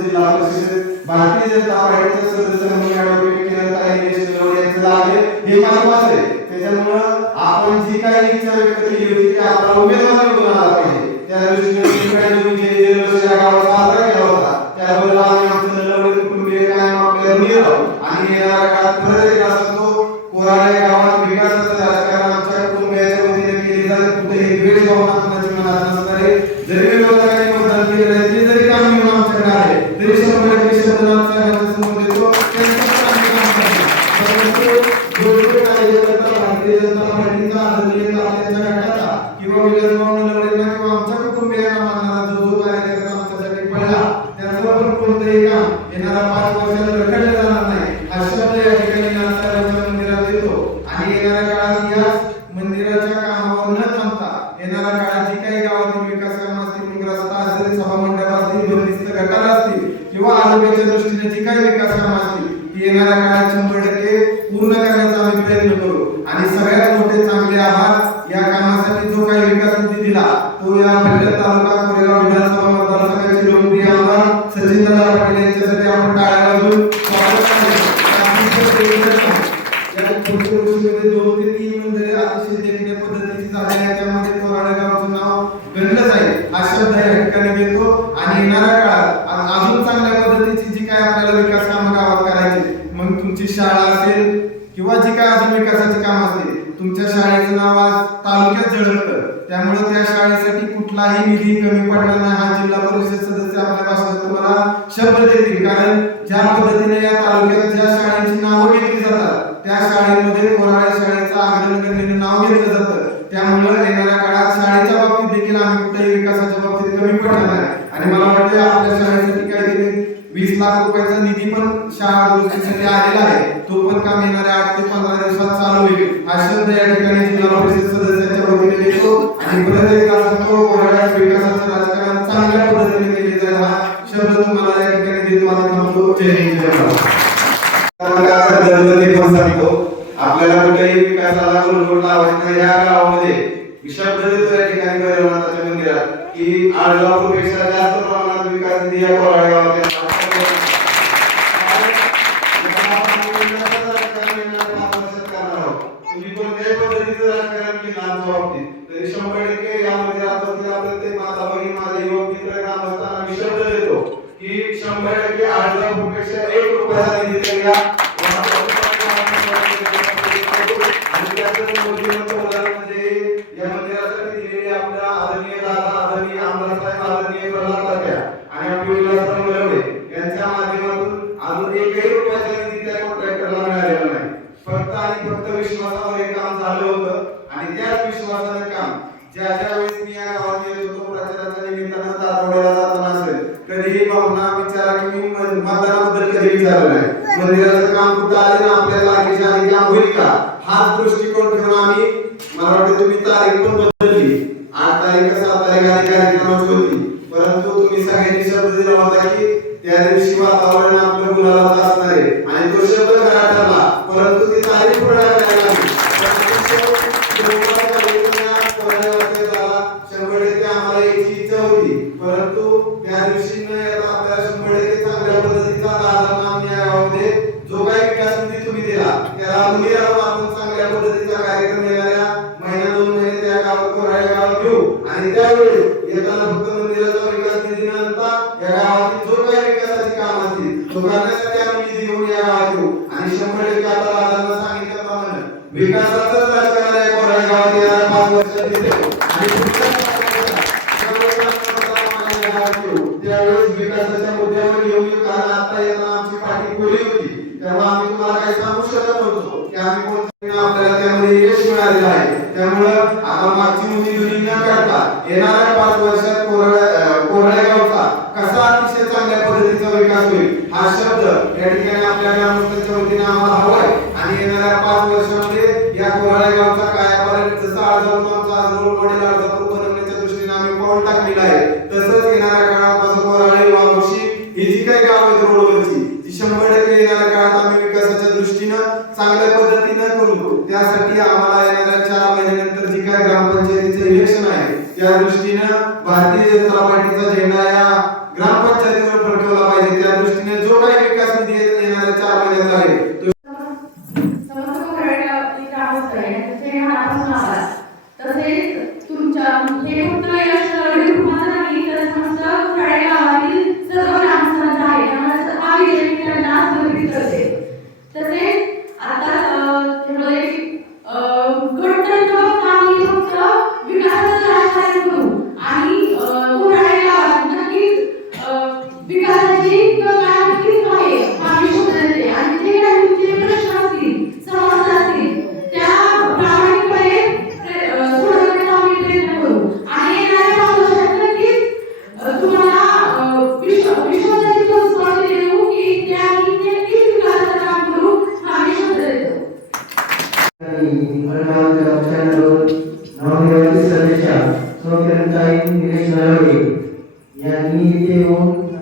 जिल्हा परिषद भारतीय जनता पार्टीचे सदस्य म्हणून ॲडव्होकेट हे महत्वाचं आहे. त्याच्यामुळे आपण जी काही इच्छा व्यक्त केली होती की आपला उमेदवार निवडून आला पाहिजे, त्या दृष्टीने या गावात साजरा केला होता. त्याबद्दल आम्ही आमचं नलवडे कुटुंबीय कायम आपल्या ऋणी आहोत आणि येणाऱ्या काळात परत एकदा सांगतो, कोराळे गावात विकासाचं राजकारण आमच्या कुटुंबियाच्या वतीने केले जाते. कुठेही द्वेष भावना कोणाची मनात नसणारे, जरी विरोधकांनी मतदान केलेलं आहे ते जरी काम घेऊन आमच्याकडे आले तरी 100% शब्दांत साहेबांच्या समोर देतो. भारतीय जनता पार्टीचा आदरणीय तात्यांच्या गटाचा किंवा विलासभाऊ नलवडेंना किंवा आमच्या कुटुंबियांना मानणारा जो कार्यकर्ता आमच्यासाठी पडला त्याचं पण कोणतंही काम येणाऱ्या 5 वर्षात रखडलं जाणार नाही हा शब्द या ठिकाणी नाथसाहेबांच्या मंदिरात देतो. आणि येणाऱ्या काळात या मंदिराच्या कामावर न थांबता येणाऱ्या काळात जी काही गावातील विकास कामं असतील, रस्ता असेल, सभामंडप असतील, बंदिस्त गटार असतील किंवा आरोग्याच्या दृष्टीने जी काही विकास कामं असतील ती येणाऱ्या काळात 100% पूर्ण करण्याचा आम्ही प्रयत्न करू. आणि सगळ्यात मोठे चांगले आभार या कामासाठी जो काही विकास निधी दिला तो या फलटण तालुका कोरेगाव विधानसभा मतदारसंघाचे लोकप्रिय आमदार सचिनदादा पाटील यांच्यासाठी आपण टाळ्या वाजवून स्वागत करतो. 2 ते 3 मंदिरे अतिशय देखण्या पद्धतीची झाली आहे, त्यामध्ये कोराळे गावचं नाव गणलंच आहे हा शब्द या ठिकाणी देतो. आणि येणाऱ्या काळात अजून चांगल्या पद्धतीची जी काय आपल्याला विकास कामं गावात करायची, मग तुमची शाळा असेल किंवा जी काय अजून विकासाची काम असतील, तुमच्या शाळेचं नाव आज तालुक्यात झळकतं, त्यामुळे त्या शाळेसाठी कुठलाही निधी कमी पडणार नाही हा जिल्हा परिषद सदस्य आपल्या भाषणात तुम्हाला शब्द देतील. कारण ज्या पद्धतीने या तालुक्यात ज्या शाळेची नावं घेतली जातात त्या शाळेमध्ये कोराळे शाळेचं अग्रगण्य नाव घेतलं जातं. त्यामुळे येणाऱ्या काळात शाळेच्या बाबतीत देखील आम्ही कुठल्याही विकासाच्या बाबतीत कमी पडणार नाही. आणि मला वाटतं आपल्या शाळेसाठी काहीतरी 20 लाख रुपयाचा निधी पण शाळा दुरुस्तीसाठी आलेला आहे, तो पण काम येणाऱ्या 8 ते 15 दिवसात चालू होईल हा शब्द या ठिकाणी जिल्हा परिषद सदस्यांच्या वतीने देतो. आणि परत एकदा सांगतो, कोराळ्यात विकासाचं राजकारण चांगल्या पद्धतीने केले जाईल हा शब्द तुम्हाला या ठिकाणी देतो. आणि थांबतो. जय हिंद, जय भारत. आपल्याला कुठेही विकासाला मुलभूत लावायचं या गावामध्ये शब्द देतो या ठिकाणी भैरवनाथाच्या मंदिरात की 8 लाखापेक्षा जास्त प्रमाणात विकास निधी या कोराळे गावात मंदिराचं काम कुठं आले ना आपल्या तारखेच्या आधी काम होईल का हाच दृष्टिकोन ठेवून आम्ही, मला वाटतं तुम्ही तारीख पण बदलली, 8 तारीख 7 तारीख आधी कार्यक्रमाची होती, परंतु तुम्ही सगळ्यांनी शब्द दिला होता की त्या दिवशी वातावरण आपलं गुलालात असणार आहे आणि तो शब्द खरा ठरला. परंतु ती तारीख पुढे टाकायला लागली. 100% आम्हाला याची इच्छा होती, परंतु त्या दिवशी न येता आपल्याला 100% चांगल्या पद्धतीचा गावामध्ये जो काही विकास निधी तुम्ही दिला त्याला अजूनही आपण चांगल्या पद्धतीचा कार्यक्रम येणाऱ्या महिना 2 महिने त्या गावात कोराळे गावात घेऊ. आणि त्यावेळी येताना फक्त मंदिराचा विकास निधी न आणता या गावातील जो काही विकासाची काम असतील तो करण्यासाठी आम्ही निधी घेऊन या गावात येऊ. आणि 100% आता दादांना सांगितल्याप्रमाणे विकासाचंच राजकारण या कोराळे गावात येणाऱ्या 5 वर्षात दिसेल. आणि त्यावेळेस विकासाच्या मुद्द्यावर येऊन, कारण आता येताना आमची पाठी खुली होती तेव्हा आम्ही तुम्हाला काही सांगू शकत नव्हतो की आम्ही कोणत्या आपल्याला त्यामध्ये यश मिळालेलं आहे. त्यामुळे आता मागची मुद्दी जुनी न करता येणाऱ्या 5 वर्षात कोराळे गावचा कसा अतिशय चांगल्या पद्धतीचा विकास होईल हा शब्द या ठिकाणी आपल्या ग्रामस्थांच्या वतीने आम्हाला हवा आहे. आणि येणाऱ्या 5 वर्षामध्ये या कोराळे गावचा कायापालट जसा अर्जापूरचा रोल मॉडेल अर्जापूर बनवण्याच्या दृष्टीने आम्ही पाऊल टाकलेलं आहे, तसंच येणाऱ्या काळात कोराळे वाघोशी ही जी काही गाव आहेत रोडवरची ती 100% येणाऱ्या काळात आम्ही विकास त्यांनी इथे येऊन